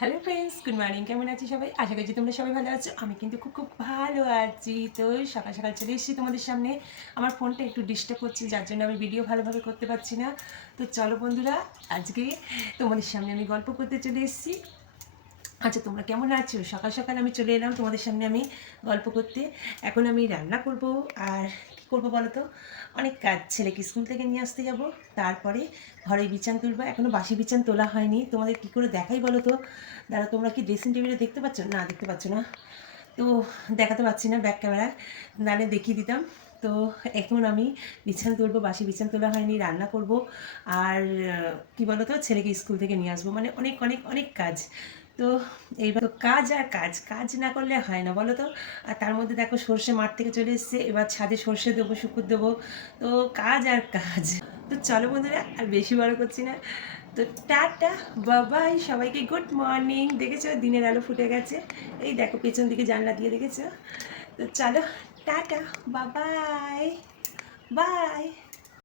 Hello friends, good morning. কেমন আছি সবাই? আশা করছি তোমরা সবাই ভালো আছো। আমি কিন্তু খুব খুব ভালো আছি। তো সকাল সকাল চলে এসেছি তোমাদের সামনে। আমার ফোনটা একটু ডিস্টার্ব করছে, যার জন্য আমি ভিডিও ভালোভাবে করতে পারছি না। তো চলো বন্ধুরা, আজকে তোমাদের সামনে আমি গল্প করতে চলে এসেছি। আচ্ছা, তোমরা কেমন আছো? সকাল সকাল আমি চলে এলাম তোমাদের সামনে আমি গল্প করতে। এখন আমি রান্না করব। আর কী করবো বলো তো, অনেক কাজ। ছেলেকে স্কুল থেকে নিয়ে আসতে যাব, তারপরে ঘরে বিছান তুলবো। এখনও বাসি বিছান তোলা হয়নি। তোমাদের কী করে দেখাই বলো তো? দাঁড়া, তোমরা কি ড্রেসিং টেবিলে দেখতে পাচ্ছ? না, দেখতে পাচ্ছ না। তো দেখাতে পাচ্ছি না ব্যাক ক্যামেরায়, নাহলে দেখিয়ে দিতাম। তো এখন আমি বিছান তুলবো, বাসি বিছান তোলা হয়নি, রান্না করব। আর কি বলো তো, ছেলেকে স্কুল থেকে নিয়ে আসবো, মানে অনেক অনেক অনেক কাজ। তো এইবার তো কাজ আর কাজ, কাজ না করলে হয় না বলো তো। আর তার মধ্যে দেখো, সর্ষে মাঠ থেকে চলে এসছে, এবার ছাদে সর্ষে দেবো, শুকুর দেবো। তো কাজ আর কাজ। তো চলো বন্ধুরা, আর বেশি বড় করছি না। তো টাটা, বাবাই, সবাইকে গুড মর্নিং। দেখেছো দিনের আলো ফুটে গেছে, এই দেখো পেছন দিকে জানলা দিয়ে, দেখেছো? তো চলো, টাটা, বাবাই, বাই।